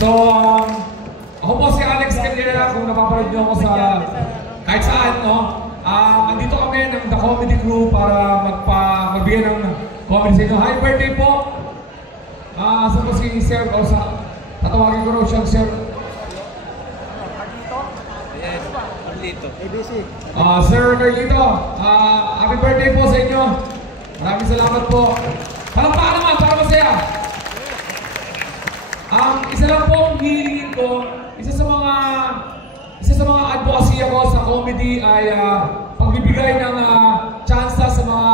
So, ako po si Alex Calera, kung napapanood niyo ako sa kahit saan, no? Andito kami ng The Comedy Crew para magbigay ng comedy sa inyo. Hi, birthday po! Saan po si Sir? O sa tatawagin ko raw siyang Sir. Yes, Carlito. ABC. Sir Carlito, happy birthday po sa inyo. Maraming salamat po. Palakpakan naman para masaya. Isa lang po ang hihingin ko, isa sa mga advocacy ako sa comedy ay pagbibigay ng chance sa mga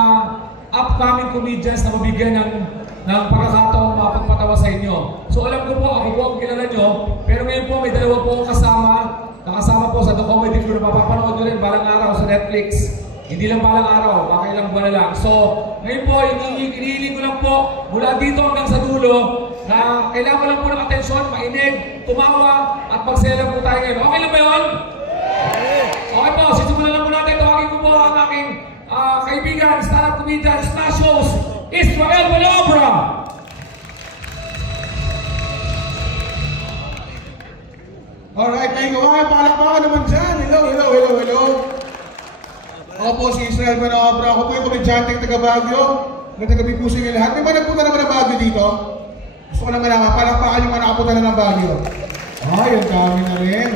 upcoming comedians na mabigyan ng pagkakataong mapagpatawa sa inyo. So alam ko po, ako po ang kilala nyo, pero ngayon po may dalawa po akong nakasama po sa The Comedy Crew na mapapanood nyo rin balang araw sa Netflix. Hindi lang balang araw, baka ilang buwan na lang. So, ngayon po, inihiling ko lang po mula dito hanggang sa dulo na kailangan ko lang po ng atensyon, mainig, tumawa, at magsaya lang po tayo ngayon. Okay lang ba yun? Okay po, sisimulan lang po natin. Tawagin ko po ang aking kaibigan, stand-up comedian, Smash host, Israel Malobra! Alright, thank you. Palakpakan naman dyan. Hello. Ako po si Israel Malobra. Ako po yung komedyanteng taga Baguio. Nagtagabi po sa inyo lahat. May ba nagpunta naman ng Baguio dito? Gusto ko naman naman, palakpakan yung mga nakapunta na ng Baguio. Yung kami na rin.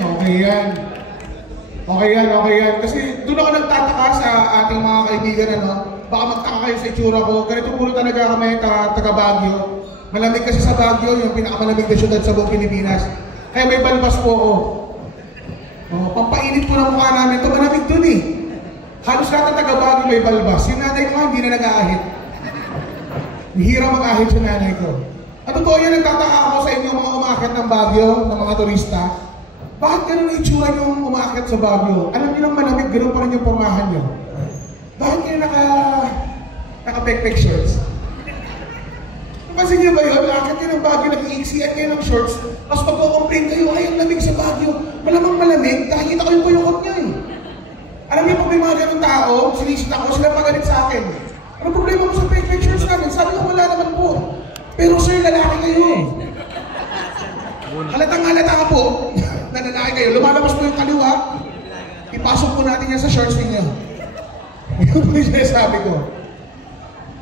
Okay yan. Kasi doon ako nagtataka sa ating mga kaibigan, ano? Baka magtaka kayo sa itsura ko. Ganito puro talaga kami taga Baguio. Malamig kasi sa Baguio, yung pinakamalamig na syudad sa buong Pilipinas. Kaya may balbas po ako. Pampainit po ng mukha namin. Ito malamig dun eh. Halos lahat ng taga Baguio may balbas. Yung nanay ko hindi na nag-aahit. Hihirap mag-ahit yung nanay ko. At totoo yan, nagtataka ako sa inyo mga umaakit ng Baguio, ng mga turista. Bakit ganun na itsura yung umaakit sa Baguio? Alam niyo lang malamig, ganun pa rin yung pormahan niyo. Bakit kayo naka-backpack shorts? Kasi niyo ba yun? Akit kayo ng Baguio, nag-iiksian kayo ng shorts, tapos pagko-complain kayo, ay, ang lamig sa Baguio. Malamang malamig, nakikita ko yung puyukot niya eh. Alam niyo, pag may mga ganun tao, sinisita ko, sila pagalit sa akin. Ano problema mo sa backpack shorts namin? Sabi ko, wala naman po. Pero sir, lalaki kayo. Halatang-halata ka po na lalaki kayo. Lumalabas po yung kaliwa, ipasok po natin yan sa shorts ninyo. Yun po yung sinasabi ko.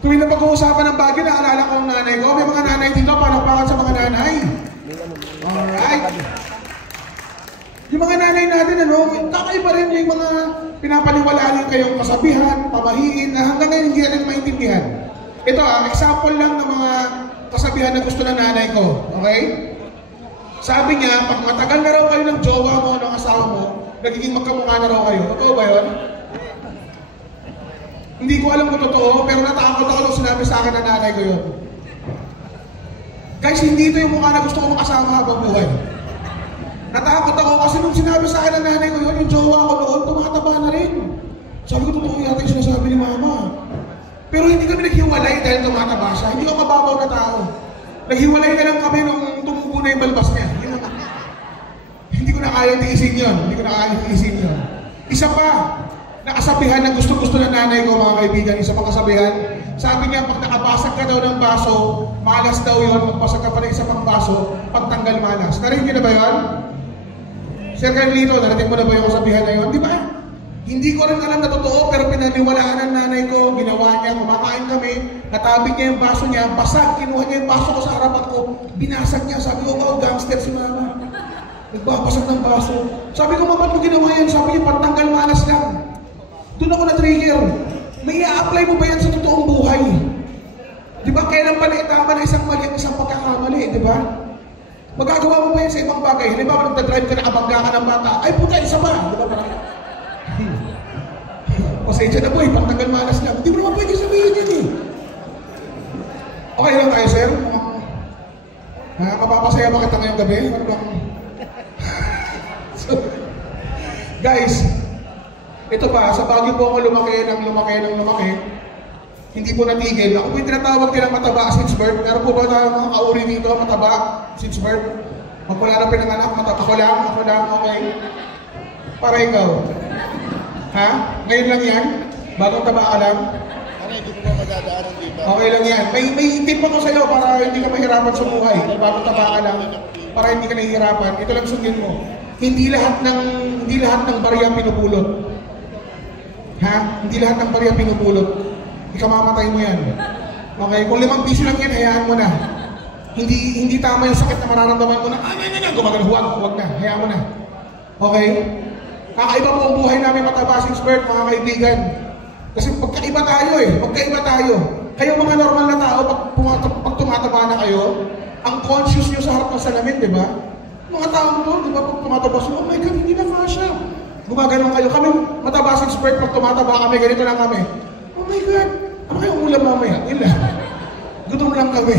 Tuwing na pag-uusapan ng Baguio, naalala ko ang nanay ko. May mga nanay dito, palakpakan sa mga nanay. Alright. Yung mga nanay natin, kakaiba rin yung mga pinapaniwalaan kayong kasabihan, pamahiin, na hanggang ngayon hindi natin maintindihan. Ito, example lang ng mga kasabihan na gusto ng nanay ko. Okay? Sabi niya, pag matagal na raw kayo ng jowa mo, ng asawa mo, nagiging magkamukha na raw kayo. Totoo ba yun? Hindi ko alam kung totoo, pero natakot ako nung sinabi sa akin ng nanay ko yun. Guys, hindi ito yung mukha na gusto ko makasama habang buhay. Natakot ako kasi nung sinabi sa akin ng nanay ko yun, yung jowa ko noon, tumataba na rin. Sabi ko, totoo yata yung sinasabi ni mama. Pero hindi kami naghiwalay dahil tumataba siya. Hindi ako mababaw na tao. Naghiwalay na lang kami nung tumubo na yung balbas niya. Hindi ko na kaya tiisin yun. Isa pa, nakasabihan na gusto-gusto ng nanay ko, mga kaibigan. Isa pang kasabihan. Sabi niya, pag nakabasag ka daw ng baso, malas daw yun. Magpasag ka pa ng isa pang baso, pagtanggal malas. Narinig niyo na ba yun? Sir Carlito, narating mo na ba yung kasabihan na yun? Di ba? Hindi ko rin alam na totoo, pero pinaniwalaan ng nanay ko, ginawa niya, kumakain kami, natabig niya yung baso niya, basag, kinuha niya yung baso ko sa harapan ko, binasag niya, sabi ko, wow, gangster si mama. Nagbabasag ng baso. Sabi ko, ba't mo ginawa yan? Sabi niya, pantanggal malas lang. Doon ako na-trigger. May i-apply mo ba yan sa totoong buhay? Di ba, kailan pala itama na isang mali at isang pagkakamali, di ba? Magagawa mo ba yan sa ibang bagay? Halimbawa, nagdadrive ka, nakabangga ka ng bata, ay puta, isa ba? Di ba, parang pasensya na po eh, pantanggal malas lang. Hindi mo naman pwede sabihin yan eh. Okay lang tayo, sir? Mapapasaya ba kita ngayong gabi? Ano bang... So, guys, ito pa, sa Baguio po ako lumaki. Hindi po natigil. Ako po yung tinatawag nilang mataba since birth. Meron po ba tayo mga kauri dito, mataba since birth? Magpala na pinanganak, mataba. Ako lang, okay. Para ikaw. Ha? Ngayon lang yan? Bagong taba ka lang? Ano, hindi ko ba magdadaanan dito? Okay lang yan. May tip ako sa'yo para hindi ka mahirapan sa buhay. Bagong taba ka lang. para hindi ka nahihirapan, ito lang sundin mo. Hindi lahat ng barya pinupulot. Ha? Hindi lahat ng barya pinupulot. Ikamamatay mo yan. Okay? Kung 5 piso lang yan, hayaan mo na. Hindi tama yung sakit na mararamdaman mo na, gumagano, huwag na, hayaan mo na. Okay? Kakaiba po ang buhay namin Matabasing Expert, mga kaibigan. Kasi magkaiba tayo magkaiba tayo. Kayo mga normal na tao, pag tumataba na kayo, ang conscious nyo sa harap ng salamin, di ba? Mga tao to, di ba, pag tumatabas nyo, oh my God, hindi na kasha. Gumaganon kayo. Kami, Matabasing Expert, pag tumataba kami, ganito lang kami. Oh my God, ano kayong ulam mamaya? Ila. Gutom lang kami.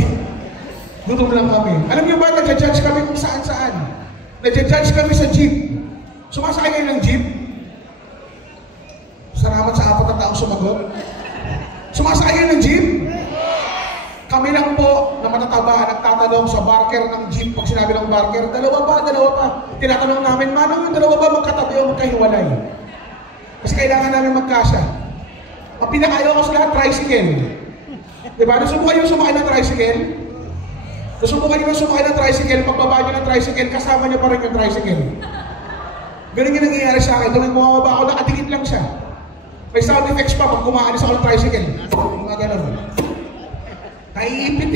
Alam niyo ba, nag-judge kami kung saan-saan. Nag-judge kami sa jeep. Sumasakay kayo ng jeep? Salamat sa 4 na taong sumagot. Sumasakay kayo ng jeep? Kami lang po na matataba nagtatanong sa barker ng jeep. Pag sinabi ng barker, dalawa pa. Tinatanong namin, manong yung dalawa ba magkatabi o magkahiwalay? Kasi kailangan namin magkasya. Ang pinakayaw ko sa lahat, tricycle. Diba? Nasubukan nyo sumakay ng tricycle? Pagbaba nyo ng tricycle, kasama nyo pa rin yung tricycle. Ganun yung nangyayari sa akin. Tuwing bumababa ako, nakatikit lang siya. May sound effects pa pag kumaalis ako ng tricycle. Mga ganun. Naiipit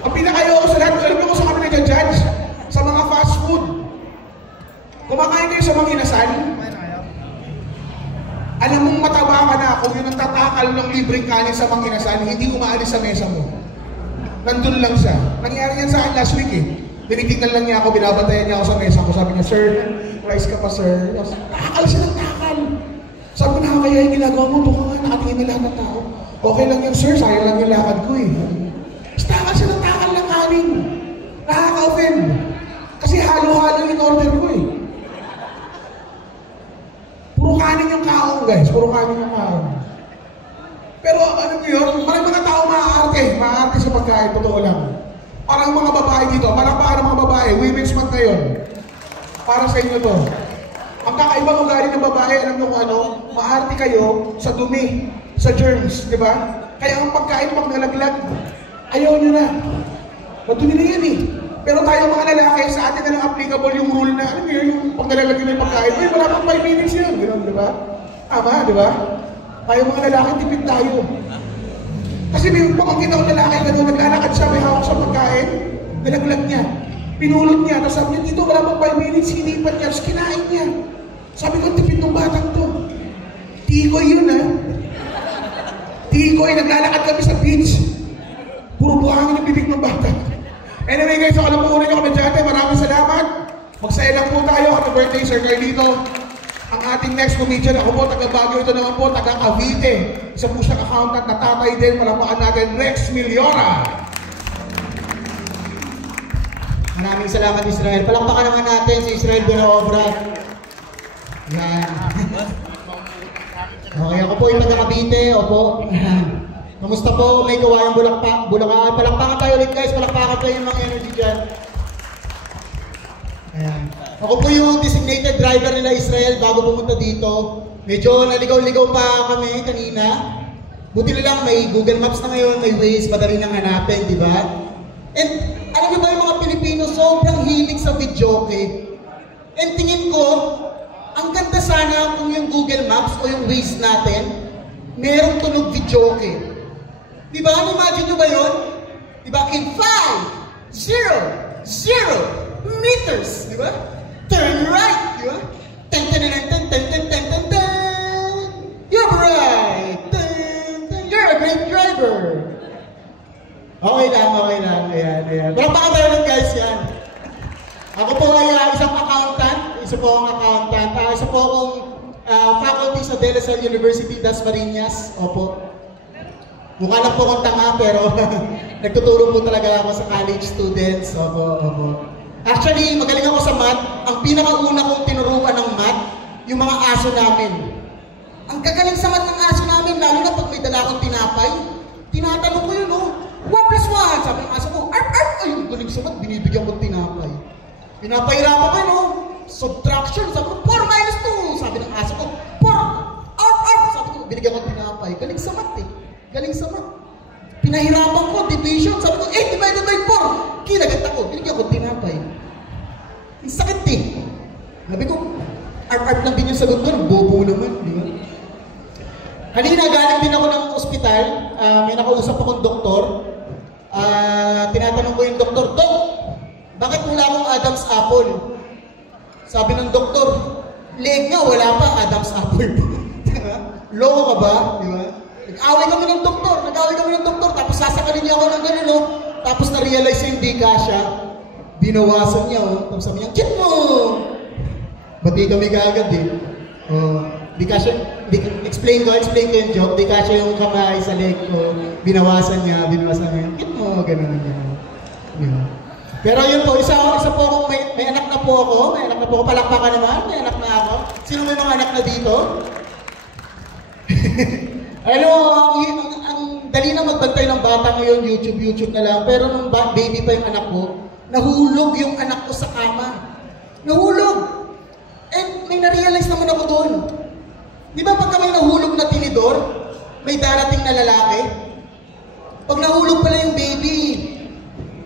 Ang pinakayaw ko sa lahat, alam nyo kung saan kami nag-judge? Sa mga fast food. Kumakain kayo sa mga inasal? Alam mong mataba ka na kung yung nagtatakal ng libreng kanin sa mga inasal, hindi umaalis sa mesa mo. Nandun lang siya. Nangyari yan sa akin last week Tinitignan lang niya ako, binabantayan niya ako sa mesa ko. Sabi niya, sir, rice ka pa, sir. Takal siya ng takal. Sabi ko, nakakaya yung ginagawa mo. Doon ka nga, nakatingin na lahat ng tao. Okay lang yun, sir. Sayang lang yung lakad ko Mas takal siya ng takal ng kanin. Nakaka-offend. Kasi halo-halo yung order ko Puro kanin yung kaong, guys. Puro kanin yung kaong. Pero ano nyo yun? Maraming mga tao maaarte sa pagkain. Totoo lang. Parang mga babae dito. Parang mga babae. Women's Month ngayon. Para sa inyo to. Ang kakaibang ugali ng babae, alam nyo kung ano? Maarte kayo sa dumi, sa germs, di ba? Kaya ang pagkain pag nalaglag, ayaw nyo na. Madumi na yan Pero tayo mga lalaki, sa atin na lang applicable yung rule na, alam nyo yung pag nalalagyan na yung pagkain, uy, wala pang 5 minutes yun. Ganoon, di ba? Tama, di ba? Tayo mga lalaki, tipid tayo. Kasi may pamangkin ako lalaki, gano'n, naglalakad siya, may hawak sa pagkain, nalaglag niya. Pinulot niya, tapos sabi niya, dito, wala pang 5 minutes, hinipan niya, tapos kinain niya. Sabi ko, tipid ng batang to. Tikoy yun, Tikoy, naglalakad kami sa beach. Puro buhangin ang bibig ng bata. Anyway guys, so alam po ulit yung komedyante, maraming salamat. Magsaya lang po tayo. Happy birthday, Sir Carlito. Ang ating next comedian, ako po, taga Baguio, ito naman po, taga Cavite. Isa po siyang accountant na tatay din, malapakan natin, Rex Miliora. Maraming salamat, Israel. Palakpakan naman natin si Israel Buenaobra. Yan. Okay, ako po yung taga Cavite, opo. Kamusta po? May gawayang Bulacan. Palakpakan tayo ulit guys, palakpakan tayo yung mga energy dyan. Ayan. Ako po yung designated driver nila Israel bago pumunta dito. Medyo naligaw-ligaw pa kami kanina. Buti na lang may Google Maps na ngayon, may Waze, madali nang hanapin, di ba? And alam niyo ba yung mga Pilipino sobrang hilig sa videoke? And tingin ko, ang ganda sana kung yung Google Maps o yung Waze natin, merong tunog videoke. Di ba? Imagine nyo ba yun? Di ba? In 5, 0, 0 meters. Di ba? Turn right. Di ba? Ten, ten, ten, ten, ten, ten, ten, ten, ten. You're right. Ten, ten. You're a great driver. Okay lang. Ayan. Palakpakan tayo lang guys yan. Ako po ay isang accountant. Isa po akong accountant. Isa po akong faculty sa De La Salle University, Dasmariñas. Opo. Mukha lang po akong tanga pero nagtuturo po talaga ako sa college students. Opo. Actually, magaling ako sa math. Ang pinakauna kong tinuruan ng math, yung mga aso namin. Ang gagaling sa math ng aso namin, lalo na pag may dala akong tinapay, tinatanong ko yun, 1 plus 1. Sabi ng aso ko, arp. Ay, yung galing sa math, binibigyan ko tinapay. Pinapahirapan ko, subtraction. Sabi ko, 4 minus 2. Sabi ng aso ko, 4. Arp. Sabi ko, binigyan ko tinapay. Galing sa math Galing sa math. Pinahirapan ko, division. Sabi ko, 8 divided by 4. Kinagat ako. Binigyan ko tinapay. Ang sakit eh. Sabi ko, art-art lang din yung sagot ko. Bobo naman, di ba? Kanina, galing din ako ng ospital. May nakausap akong doktor. Tinatanong ko yung doktor, Dok, bakit wala akong Adam's apple? Sabi ng doktor, leg nga, wala pa Adam's apple. Diba? Loko ka ba? Diba? Nag-away kami ng doktor, tapos sasakalin niya ako ng gano'n, no? Tapos na-realize niya hindi kasha. Binawasan niya, oh. Tapos sabi niya, kit mo! Bati kami kaagad, eh. Di kasha, explain ko yung joke, di kasha yung kamay sa leg ko. Binawasan niya, kit mo, gano'n. Yeah. Pero yun po, isa po ako, may anak na po ako, palakpakan naman, may anak na ako. Sino may mga anak na dito? Ang dali na magbantay ng bata ngayon, YouTube na lang. Pero nung baby pa yung anak ko, nahulog yung anak ko sa kama. Nahulog! And may na-realize naman ako doon. Di ba pagka may nahulog na tinidor, may darating na lalaki? Pag nahulog pala yung baby,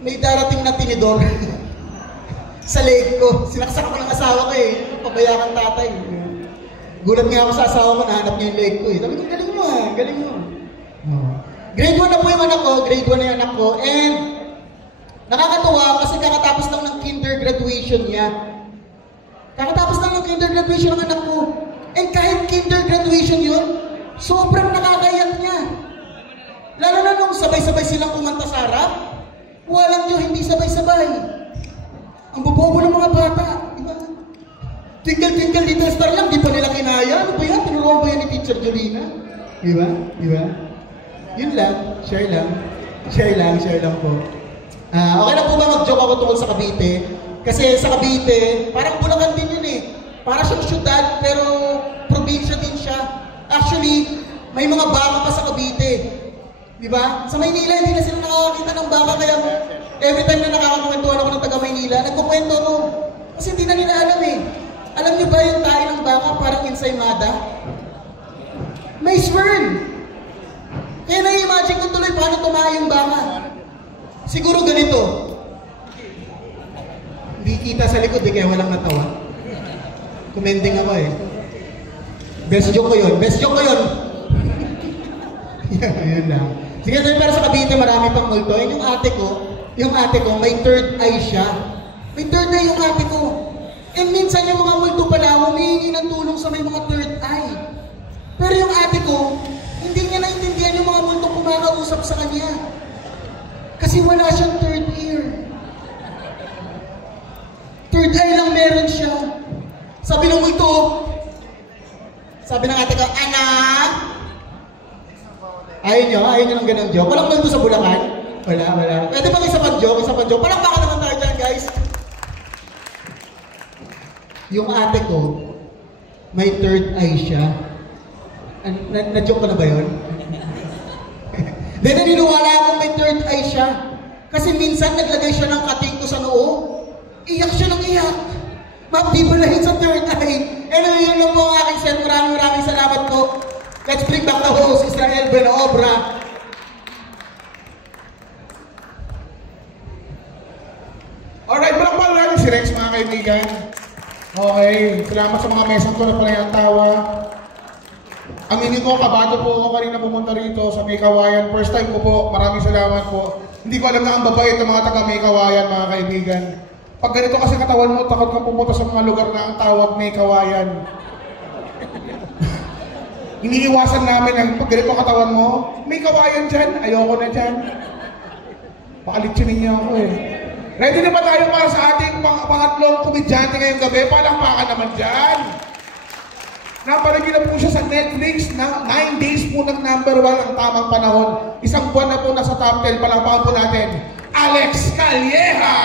may darating na tinidor sa leg ko. Sinaksak ko ng asawa ko eh. Pabayaan tatay. Gulat nga ako sa asawa ko, nahanap niya yung leg ko eh. Sabi ko, galing mo. Grade 1 na po yung anak ko, and nakakatuwa kasi kakatapos lang ng kinder graduation niya. Kakatapos lang ng kinder graduation ng anak ko. And kahit kinder graduation yun, sobrang nakakayak niya. Lalo na nung sabay-sabay silang kumanta sa harap, walang Diyo, hindi sabay-sabay. Ang bobobo ng mga bata, di ba? Twinkle, little star lang, di pa nila kinaya. Ano ba yan? Tinuruan ba yan ni Teacher Jolina? Di ba? Yun lang, share lang po. Okay lang po ba mag-joke ako tungkol sa Cavite? Kasi sa Cavite, parang Bulacan din yun eh. Para siyang syudad, pero probinsya din siya. Actually, may mga baka pa sa Cavite. Diba? Sa Maynila, hindi na sila nakakakita ng baka, kaya every time na nakakakwentuhan ako ng taga Maynila, nagkukwento ako. Kasi hindi na nila alam eh. Alam niyo ba yung tayo ng baka parang ensaymada? May swirl! Kaya na-imagine ko tuloy paano tumayo yung baka. Siguro ganito. Hindi kita sa likod eh, kaya walang natawa. Commending ako eh. Best joke ko yun. Yun lang. Sige, pero sa Cavite marami pang multo. Yung ate ko, may third eye siya. May third eye yung ate ko. And minsan yung mga multo pala, humihingi ng tulong sa may mga third eye. Pero yung ate ko, hindi niya naintindihan yung mga multo kumakausap sa kanya. Kasi wala siyang third ear. Third eye lang meron siya. Sabi ng multo, sabi ng ate ko, anak, ayaw nyo ng ganang joke. Walang multo sa Bulacan? Wala. Pwede bang isa pang joke? Palakpakan naman tayo dyan, guys. Yung ate ko, may third eye siya. Na-joke ko na ba yun? Then naniniwala akong may third eye siya. Kasi minsan naglagay siya ng kating ko sa noo. Iyak siya ng iyak. Di ba dahil sa third eye? Anyway, yun lang po ang aking set. Maraming salamat po. Let's bring back the host, Israel Benobra. Alright, palakpakan natin si Rex, mga kaibigan. Okay, salamat sa mga mesang ko na pala yung tawa. Aminin ko, kabago po ako kanina pumunta rito sa May Kawayan. First time ko po, maraming salamat po. Hindi ko alam na ang babae ng mga taga May Kawayan, mga kaibigan. Pag ganito kasi katawan mo, takot kang pumunta sa mga lugar na ang tawag May Kawayan. Iniiwasan namin ang pag ganito katawan mo, may kawayan dyan, ayoko na dyan. Pakalitsinin niyo ako eh. Ready na ba tayo para sa ating pangatlong komedyante ngayong gabi? Palakpakan naman dyan. Napalagay na po siya sa Netflix na 9 days po ng #1 ang tamang panahon. Isang buwan na po nasa top 10. Palakpakan po natin, Alex Calleja!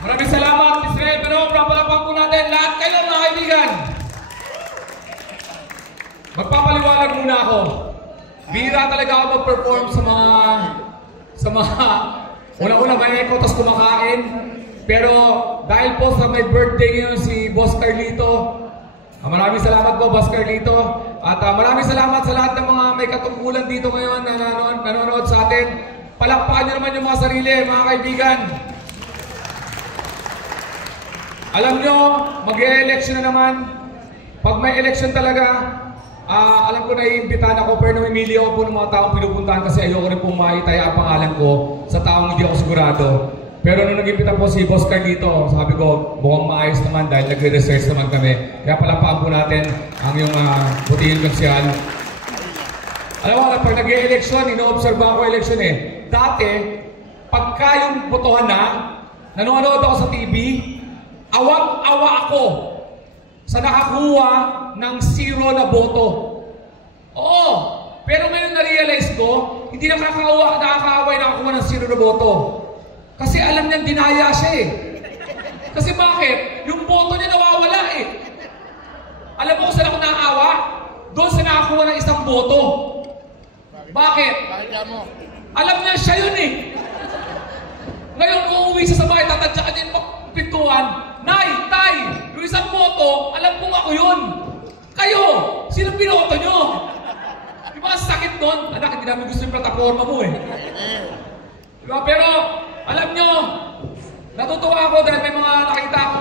Maraming salamat, Israel Benobra. Palakpakan po natin lahat kayo, mga kaibigan. Magpapaliwanag muna ako. Bihira talaga ako mag-perform sa mga unang-una may echo tapos kumakain. Pero dahil po sa may birthday ngayon si Boss Carlito, Maraming salamat po, Boss Carlito. At maraming salamat sa lahat ng mga may katungkulan dito ngayon na nanonood sa atin. Palakpakan nyo naman yung mga sarili, mga kaibigan. Alam nyo, mag-e-election na naman. Pag may election talaga, alam ko na iimbitahan ako, pero namimili ako po ng mga taong pinupuntahan kasi ayoko rin pong maitaya ang pangalan ko sa taong hindi ako sigurado. Pero nung nag-imbita po si Boss Carlito, sabi ko, mukhang maayos naman dahil nagre-research naman kami. Kaya palakpakan po natin ang yung butihing konsyal. Alam mo, pag nag-e-election, ino-observe ako election eh. Dati, pagka yung botohan na, nanonood ako sa TV, awang-awa ako sa nakakuha ng 0 na boto. Oo, pero ngayon na-realize ko, hindi nakakaaway nakakuha ng 0 na boto. Kasi alam niyang dinaya siya eh. Kasi bakit? Yung boto niya nawawala eh. Alam mo kung saan ako nakaawa? Doon sa nakakuha ng 1 boto. Bakit? Bakit mo? Alam niya siya yun eh. Ngayon kung uuwi siya sa bahay, tatadyakan niya yung pintuan. Nay, tay, yung 1 boto, alam kong ako yun. Kayo, sino binoto nyo? Di ba sakit doon? Anak, hindi namin gusto yung plataforma mo eh. Diba? Pero, alam nyo, natutuwa ako dahil may mga nakita ako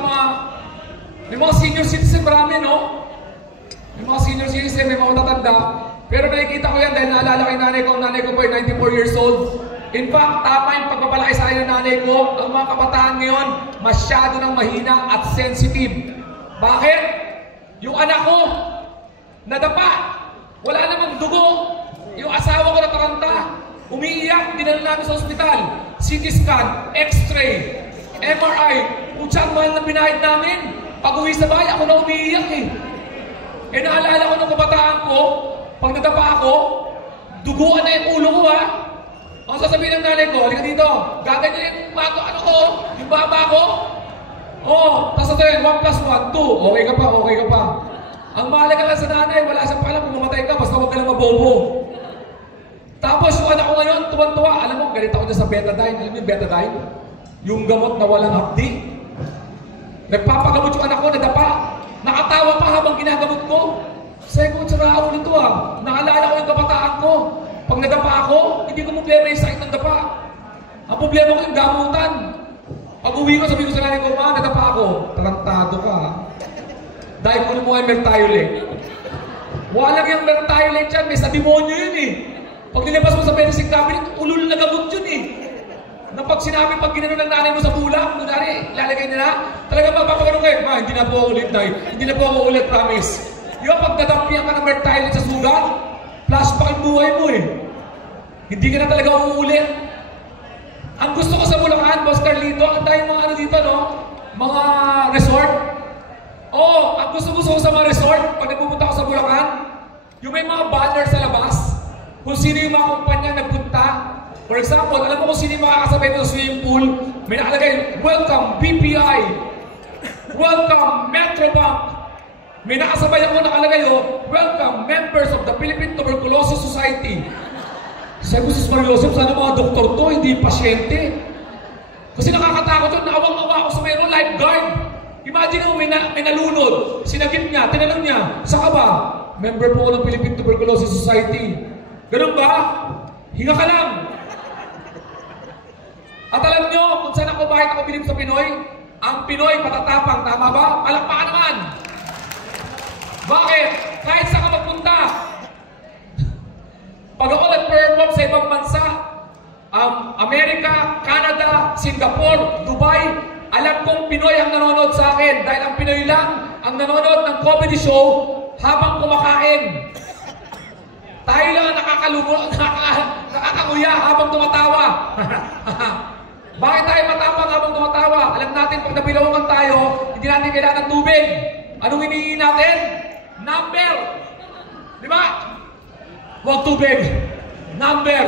may mga senior citizen marami, no? May mga senior citizen, may mga matatanda. Pero nakikita ko yan dahil naalala ko yung nanay ko. Ang nanay ko po ay 94 years old. In fact, tama yung pagpapalaki sa akin ng nanay ko. Ang mga kabataan ngayon, masyado nang mahina at sensitive. Bakit? Yung anak ko, nadapa. Wala namang dugo. Yung asawa ko nataranta. Umiiyak, dinala namin sa ospital. CT scan, X-ray, MRI. Putsang mahal na binayad namin. Pag uwi sa bahay, ako na umiiyak eh. Eh naalala ko nung kabataan ko, pag nadapa ako, duguan na yung ulo ko ha. Ang sasabihin ng nanay ko, halika dito, gaganyan yung bato, ano ko, yung baba ko. Tapos sasabihin, 1 plus 1, 2. Okay ka pa, okay ka pa. Ang mahalaga lang sa nanay, wala siyang pakialam kung mamatay ka, basta huwag ka lang mabobo. Tapos yung anak ko ngayon, tuwan-tuwa. Alam mo, galit ako dyan sa betadine. Alam mo yung betadine? Yung gamot na walang hapdi. Nagpapagamot yung anak ko, nadapa. Nakatawa pa habang ginagamot ko. Sabi ko, tsarao nito ah. Naalala ko yung kabataan ko. Pag nadapa ako, hindi ko problema yung sakit ng dapa. Ang problema ko yung gamutan. Pag uwi ko, sabi ko sa nanay ko, ma, nadapa ako. Tarantado ka ha. Dahil ko mo yung Mertiolate. Walang yung Mertiolate yan, may sa demonyo yun eh. Pag nilabas mo sa medicine cabinet, ulul na gamot yun eh. Na pag sinabi, pag ginano ng nanay mo sa bulang, kunwari, ilalagay nila, talaga mapapagano kayo, ma, hindi na po ako ulit, Day. Hindi na po ako ulit, promise. Di ba, pag nadampihan ka ng Mertiolate sa sugat, flashback yung buhay mo eh. Hindi ka na talaga uulit. Ang gusto ko sa Bulacan, Boss Carlito, ang dahil mga ano dito, no? Mga resort. Ang gusto ko sa mga resort, pag nagpupunta ako sa Bulacan, yung may mga banner sa labas, kung sino yung mga kumpanya nagpunta. For example, alam mo kung sino yung makakasabay mo sa swimming pool, may nakalagay, welcome BPI, welcome Metrobank. May nakasabay ako nakalagay, welcome members of the Philippine Tuberculosis Society. Sabi ko, Sis Mariosep, sana mga doktor to, hindi pasyente. Kasi nakakatakot yun, naawang-awa ako sa mayroon lifeguard. Imagine mo, may nalunod, sinagip niya, tinanong niya, saka ba? Member po ng Philippine Tuberculosis Society. Ganun ba? Hinga ka lang. At alam nyo, kung saan ako bakit ako bilib sa Pinoy, ang Pinoy matatapang, tama ba? Palakpakan naman. Bakit? Kahit saan ka magpunta. Pag ako nag-perform sa ibang bansa, Amerika, Canada, Singapore, Dubai, alam kong Pinoy ang nanonood sa akin dahil ang Pinoy lang ang nanonood ng comedy show habang kumakain. Tayo lang ang nakakakuya habang tumatawa. Bakit tayo matapang habang tumatawa? Alam natin pag nabilawangan tayo, hindi natin kailangan ng tubig. Anong hinihingi natin? Number. Di ba? Huwag tubig. Number.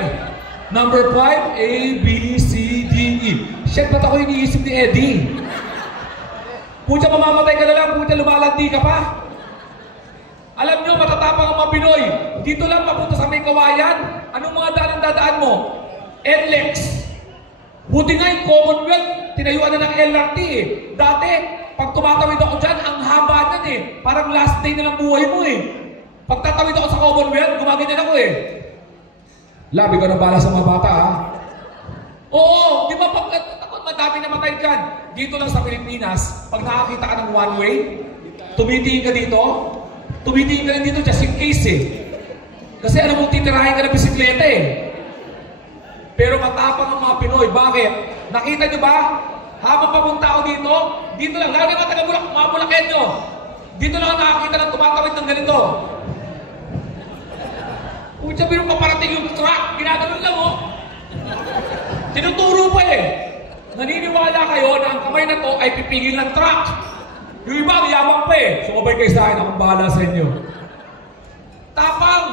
Number 5, A, B, C, D, E. Shit, ba't ako iniisip ni Eddie? Pucha, mamamatay ka na lang. Pucha, lumalandi ka pa. Alam nyo, matatapang ang mga Pinoy. Dito lang papunta sa may kawayan. Anong mga daan ang dadaan mo? NLEX. Buti nga yung Commonwealth, tinayuan na ng LRT eh. Dati, pag tumatawid ako dyan, ang haba niyan eh. Parang last day na ng buhay mo eh. Pag tatawid ako sa Commonwealth, gumaganyan ako eh. Labi ka na bala sa mga bata ha. Oo, di ba pag madami na matay dyan. Dito lang sa Pilipinas, pag nakakita ka ng one way, tumitingin ka dito, tumitingin ka rin dito just in case eh. Kasi alam mo, titirahin ka ng bisikleta eh. Pero matapang ang mga Pinoy. Bakit? Nakita nyo ba? Habang papunta ako dito, dito lang, lalo na taga-Bulak, mga Bulakenyo. Dito lang ako nakakita ng tumatawid ng ganito. Kung sabi nung paparating yung truck, ginaganon lang oh. Tinuturo pa eh. Naniniwala kayo na ang kamay na to ay pipigil ng truck. Yung iba, yabang pa eh. Sumabay kayo sa akin, akong bahala sa inyo. Tapang.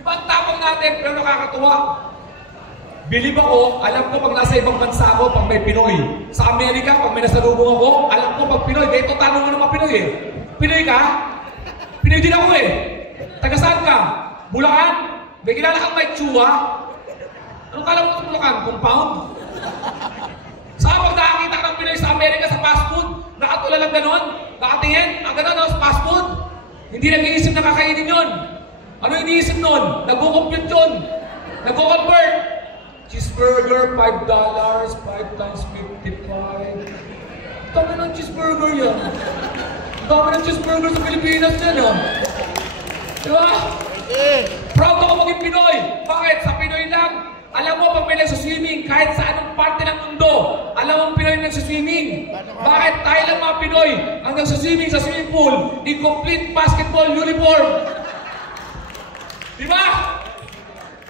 Iba ang tapang natin, pero nakakatuwa. Bilib ako, alam ko pag nasa ibang bansa ako, pag may Pinoy. Sa Amerika, pag may nasalubong ako, alam ko pag Pinoy. Kaya ito tanong ng mga Pinoy eh. Pinoy ka? Pinoy din ako eh. Taga saan ka? Bulacan? May kilala kang may tsuwa? Anong kala mo sa Bulacan? Compound? Saan pag nakakita ka ng Pinoy sa Amerika sa fast food? Nakatula lang ganon? Nakatingin? Ang ganon no? Sa fast food? Hindi nag-iisip na kakainin yun. Ano iniisip nun? Nag-compute yun. Nag-convert. Cheeseburger, $5, 5 times 55. Dami ng cheeseburger yan. Dami ng cheeseburger sa Pilipinas yan, oh. Diba? Proud ako maging Pinoy. Bakit? Sa Pinoy lang. Alam mo, pag may nagsaswimming, kahit sa anong parte ng mundo, alam mo ang Pinoy nagsaswimming. Bakit? Tayo lang mga Pinoy ang nagsaswimming sa swimming pool in complete basketball uniform. Diba?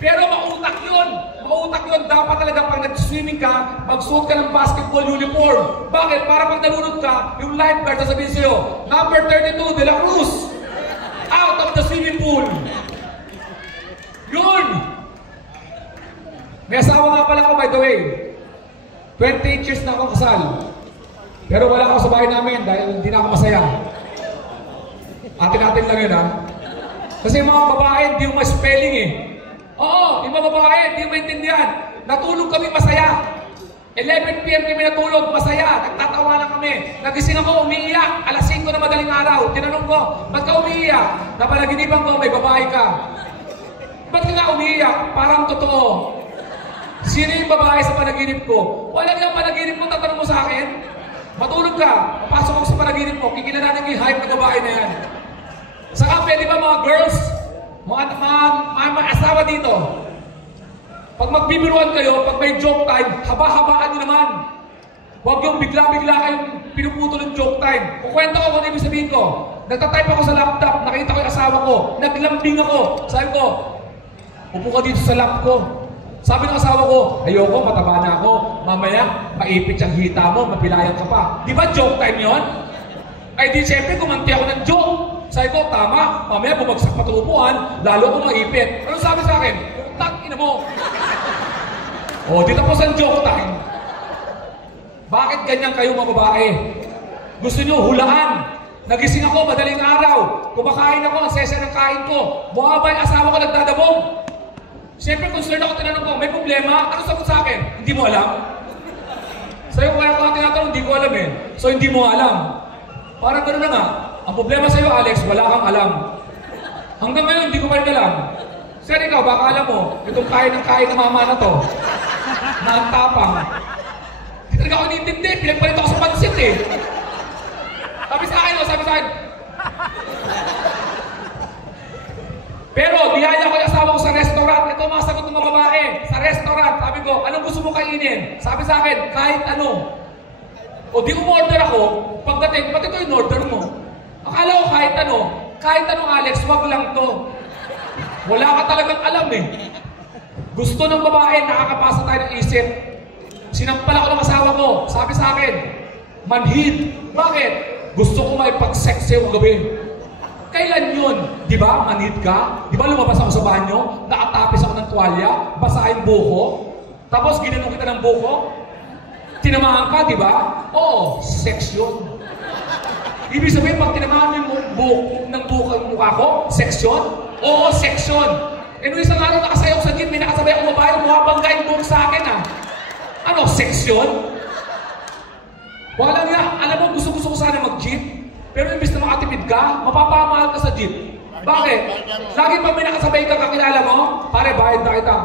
Pero mautak yun. Mautak yun. Dapat talaga pag nag-swimming ka, magsuot ka ng basketball uniform. Bakit? Para pag nalunod ka, yung lifeguard sasabihin sa'yo, number 32, De La Cruz, out of the swimming pool. Yun! May asawa nga pala ako, by the way. 28 years na ako kasal. Pero wala ako sa bahay namin dahil hindi na ako masaya. Atin-atin lang yun ha. Kasi yung mga babae, hindi yung ma-spelling eh. Oo, yung mga babae, hindi yung maintindihan. Natulog kami masaya. 11 PM kami natulog, masaya. Nagtatawanan kami. Nagising ako, umiiyak. Alas 5 na madaling araw. Tinanong ko, ba't ka umiiyak? Napanaginipan ko, may babae ka. Ba't ka nga umiiyak? Parang totoo. Sino yung babae sa panaginip ko? Wala yung panaginip mo, tatanong mo sa akin. Matulog ka, papasok ako sa panaginip mo, kikilalanin ko yung hype na babae na yan. Saka pwede ba mga girls, mga asawa dito, pag magbibiruan kayo, pag may joke time, haba-habaan nyo naman. Huwag yung bigla-bigla kayong pinuputo ng joke time. Kukwento ko kung ano ibig sabihin ko. Nagtatype ako sa laptop, nakita ko yung asawa ko, naglambing ako. Sabi ko, upo ka dito sa lap ko. Sabi ng asawa ko, ayoko, mataba na ako. Mamaya, maipit yung hita mo, mapilayan ka pa. Di ba joke time yon? Ay di siyempre, kumanti ako ng joke. Sabi ko, tama, mamaya bumagsak pa itong upuan, lalo akong maipit. Ano sabi sa akin? Putang ina mo. O, dito po sa joke time. Bakit ganyan kayo mga babae? Gusto nyo hulaan. Nagising ako, madaling araw. Kumakain ako, ang sesa ng kain ko. Mukha ba yung asawa ko nagdadabog? Siyempre, concerned ako, tinanong ko, may problema? Ano sagot sa akin? Hindi mo alam? Sa'yo, kaya ko ang tinatanong, hindi ko alam eh. So, hindi mo alam. Parang gano'n na nga. Ang problema sa'yo, Alex, wala kang alam. Hanggang ngayon, hindi ko pa rin alam. Sir, ikaw, baka alam mo, itong kain ng mama na to, na ang tapang. Hindi talaga ako nintindi, pinagpalit ako sa pansit eh. Sabi sa akin. Pero, biyaya ko yung asawa ko sa restaurant. Ito mga sagot ng mga babae. Sa restaurant, sabi ko, anong gusto mo kainin? Sabi sa akin, kahit ano. O di umorder ako, pagdating, ba't ito yung order mo? Akala ko kahit ano Alex, wag lang to. Wala ka talagang alam eh. Gusto ng babae, nakakapasa tayo ng isip. Sinampal ako ng asawa ko, sabi sa akin, manhid. Bakit? Gusto ko maipag-sex sa'yo gabi. Kailan yun? Di ba? Manhid ka? Di ba lumabas ako sa banyo? Nakatapis ako ng tuwalya? Basahin buko? Tapos ginanong kita ng buko? Tinamahan ka, di ba? Oo, sex yun. Ibig sabihin, pag tinamahan mo yung buko ng mukha ko, sex yun? Oo, sex yun. E nung isang araw nakasayaw sa gym, may nakasabay akong babae, mukha bangga yung buhok sa akin ah. Ano, sex yun? Wala nga, alam mo, gusto ko sana mag-jeep. Pero imbis na makatipid ka, mapapamahal ka sa jeep. Bakit? Lagi pa may nakasabay ka kakilala mo, pare, bayad na kita.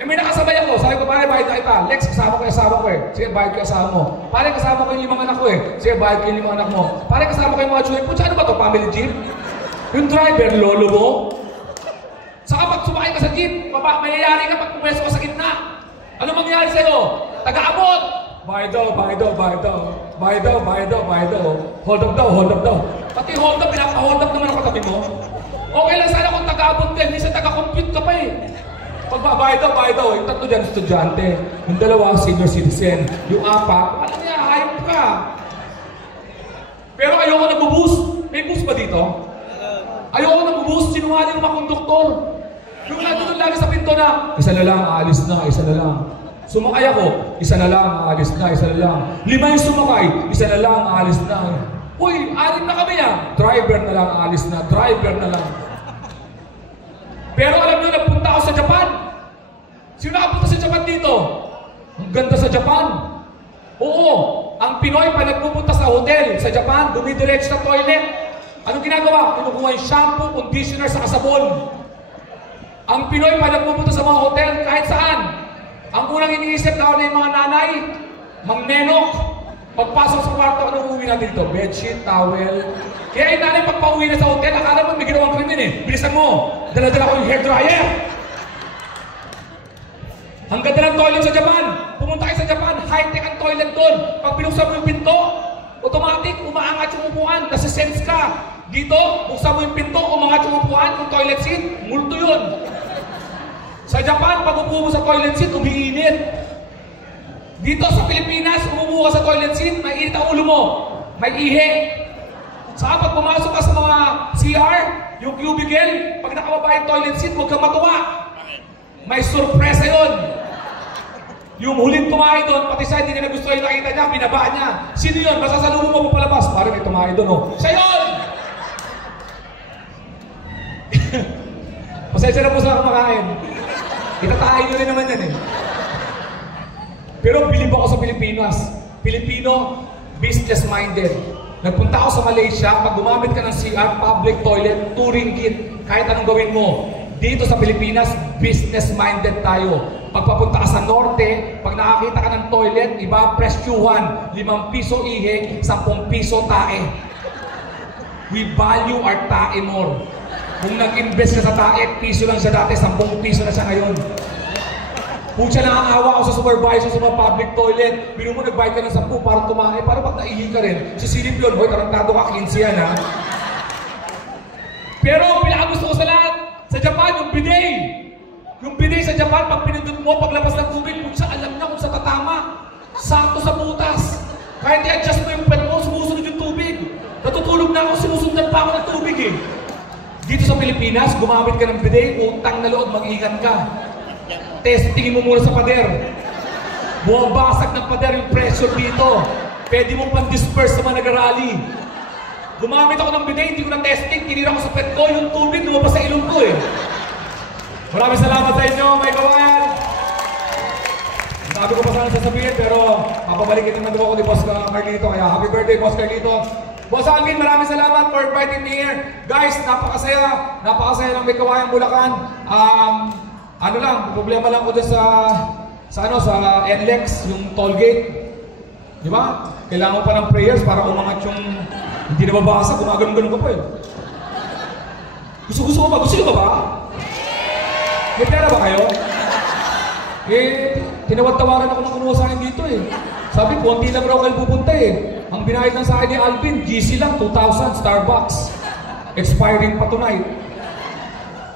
Eh may nakasabay ako, sabi ko, pare, bayad na kita. Lex, kasama ko yung asawa ko eh. Sige, bayad ko yung asawa mo. Pare, kasama ko yung 5 anak ko eh. Sige, bayad ko yung 5 anak mo. Pare, kasama ko yung mga chuwi. Putsa, ano ba to? Family jeep? Yung driver, lolo mo? Saka pag sumakay ka sa jeep, mayayari ka pag pumeso ka sa gitna. Ano mangyayari sa'yo? Taga-abot! Bayad daw, bayad daw, bayad daw. Bayad daw, bayad daw, bayad daw. Hold up daw, hold up daw. Pati hold up, pinaka-hold up naman ang katabi mo. Okay lang sana kung taga-abot din, minsan taga-compute ka pa eh. Pagbabayad daw, bayad daw. Yung 3 dyan, estudyante. Yung 2, senior citizen. Yung 4, alam niya, hayop ka. Pero ayoko nag-boost. May boost ba dito? Ayoko nag-boost. Sinungaling ng mga konduktor. Yung nandun lagi sa pinto na, isa na lang, aalis na, isa na lang. Sumakay ako, isa na lang, aalis na, isa na lang. 5 yung sumakay, isa na lang, aalis na. Uy, 6 na kami yan. Driver na lang, aalis na, driver na lang. Pero alam nyo, nagpunta ako sa Japan. Sino nakapunta sa Japan dito? Ang ganda sa Japan. Oo, ang Pinoy pa nagpupunta sa hotel sa Japan, dumidiretso sa toilet. Anong ginagawa? Kinukuha yung shampoo, conditioner sa sabon. Ang Pinoy pa nagpupunta sa mga hotel kahit saan. Ang unang iniisip na yung mga nanay, mangnenok, pagpasok sa kwarto, anong uuwi natin dito? Bedsheet, towel. Kaya yung nanay pagpa-uwi na sa hotel, akala mo may ginawang krimen eh. Bilisan mo, dala-dala ko yung hair dryer. Ang ganda ng toilet sa Japan. Pumunta kayo sa Japan, high-tech ang toilet doon. Pag binuksan mo yung pinto, automatic, umaangat yung upuan, nasa-sense ka. Dito, buksan mo yung pinto, umangat yung upuan, yung toilet seat, multo yun. Sa Japan, pag upo mo sa toilet seat, umiinit. Dito sa Pilipinas, umupo ka sa toilet seat, mainit ang ulo mo. May ihi. Saka pag pumasok ka sa mga CR, yung cubicle, pag nakababa yung toilet seat, huwag kang matuwa. May surpresa yun. Yung huling tumahi doon, pati siya hindi na gusto yung nakita niya, binaba niya. Sino yun? Basta sa lumo mo palabas. Parang may tumahi doon, oh. Siya yun! Pasensya na po sa kumakain. Itatahin nyo rin naman yan eh. Pero bilib ako sa Pilipinas. Pilipino, business-minded. Nagpunta ako sa Malaysia, pag gumamit ka ng CR, public toilet, 2 ringgit, kahit anong gawin mo. Dito sa Pilipinas, business-minded tayo. Pagpapunta ka sa norte, pag nakakita ka ng toilet, iba presyuhan, 5 piso ihe, 10 piso tae. We value our tae more. Kung nag-invest ka sa tae, piso lang siya dati, 10 piso na siya ngayon. Kung siya nakakawa ako sa supervisor sa mga public toilet, bino mo nagbayad ka ng 10 para tumae, para pag naihi ka rin. Sisilip yun, hoy, tarantado ka, 15 yan ha. Pero pinakagusto ko sa lahat, sa Japan, yung bidet. Yung bidet sa Japan, pag pinindot mo, paglabas ng tubig, kung siya alam niya kung sa tatama, sakto sa butas. Kahit i-adjust mo yung pet mo, sumusunod yung tubig. Natutulog na ako, sinusundan pa ako ng tubig eh. Dito sa Pilipinas, gumamit ka ng bidet, utang na loob, mag-ingat ka. Testingin mo muna sa pader. Bumabasag ng pader yung pressure dito. Pwede mo pang-disperse sa mga nag-rally. Gumamit ako ng bidet, hindi ko na testing, tinira ko sa pet ko, yung tubig lumabas sa ilong ko eh. Maraming salamat sa inyo, may kawayan. Sabi ko pa sana sasabihin, pero mapabalikin naman ako ni Boss Carlito, kaya happy birthday, Boss Carlito. Boss Alvin, maraming salamat for inviting me here. Guys, napakasaya ng may kawayang Bulacan. Ano lang, problema lang ko dyan sa NLEX, yung toll gate. Di ba? Kailangan mo pa ng prayers para umangat yung hindi nababasa, gumagano'n-ganon ka pa eh. Gusto mo ba? Gusto nyo ba? May pera ba kayo? Tinawag-tawaran ako ng kumuha sa akin dito eh. Sabi, konti lang raw kayo pupunta eh. Ang binayad lang sa akin ni Alvin, GC lang, 2,000, Starbucks. Expiring pa tonight.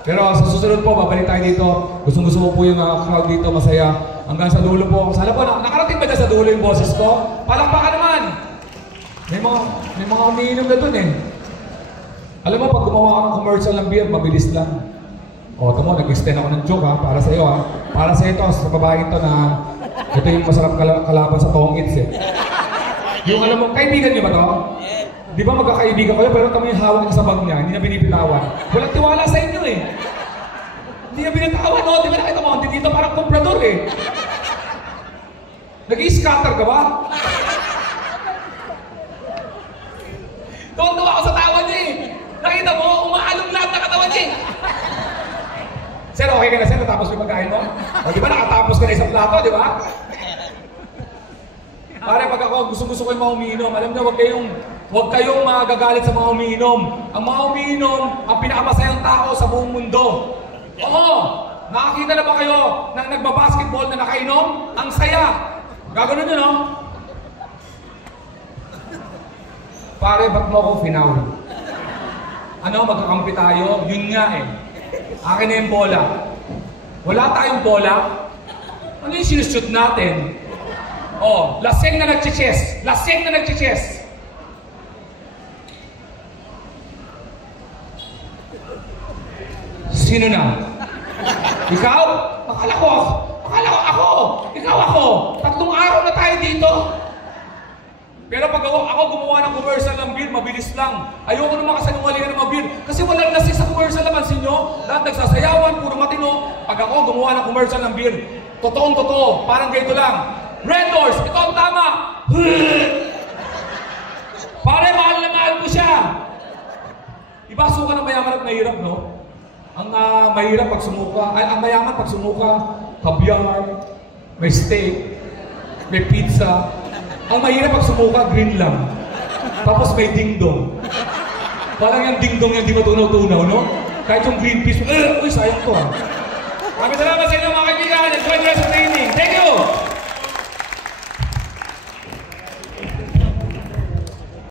Pero sa susunod po, babalik tayo dito. Gusto mo po yung crowd dito, masaya. Hanggang sa dulo po. Sana po, nakarating ba dyan sa dulo yung boses ko? Palakpakan naman! May mga umiinom na dun eh. Alam mo, pag gumawa ka ng commercial ng beer, mabilis lang. O, tamo, nag-extend ako ng joke ha, para sa iyo ha. Para sa ito, sa babae ito na ito yung masarap kalaban sa tongits eh. Yung alam mo, kaibigan niyo ba to? Di ba magkakaibigan kayo, pero kami yung hawak niya sa bag niya, hindi niya binibitawan. Walang tiwala sa inyo eh. Hindi niya binitawan, no? Di ba nakita mo, dito parang komprador eh. Nag-i-scatter ka ba? Tuwan-tuwa ako sa tawa niya eh. Nakita mo, umaalog lahat ng katawan niya eh. Sir, okay ka na sir? Natapos mo yung pagkain mo? O di ba nakatapos ka na isang plato, di ba? Pare, pag ako gusto ko yung mga umiinom, alam niyo, huwag kayong magagalit sa mga umiinom. Ang mga umiinom, ang pinakamasayang tao sa buong mundo. Oo! Nakakita na ba kayo ng nagbabasketball na nakainom? Ang saya! Gagano'n yun, no? Pare, ba't mo ako finaw? Ano, magkakampi tayo? Yun nga eh. Akin na yung bola. Wala tayong bola? Ano yung sinushoot natin? Oh, laseng na nagchichess. Laseng na nagchichess. Sino na? Ikaw? Akala ko ako. Ikaw ako. 3 araw na tayo dito. Pero pag ako gumawa ng commercial ng beer, mabilis lang. Ayoko naman kasanungalingan ng mga beer. Kasi walang lasing sa commercial naman sinyo. Lahat nagsasayawan, puro matino. Pag ako gumawa ng commercial ng beer, totoong-totoo. Parang ganito lang. Red Doors, ito ang tama. Pare, mahal na mahal ko siya. Ibaso ka ng mayaman at mahirap, no? Ang mahirap pag sumuka, ang mayaman pag sumuka, kabyar, may steak, may pizza. Ang mahirap pag sumuka, green lang. Tapos may dingdong. Parang yung dingdong yung di matunaw-tunaw, no? Kahit yung green peas, uy, sayang to ha. Maraming salamat sa inyo mga kaibigan. Enjoy the rest of the evening. Thank you!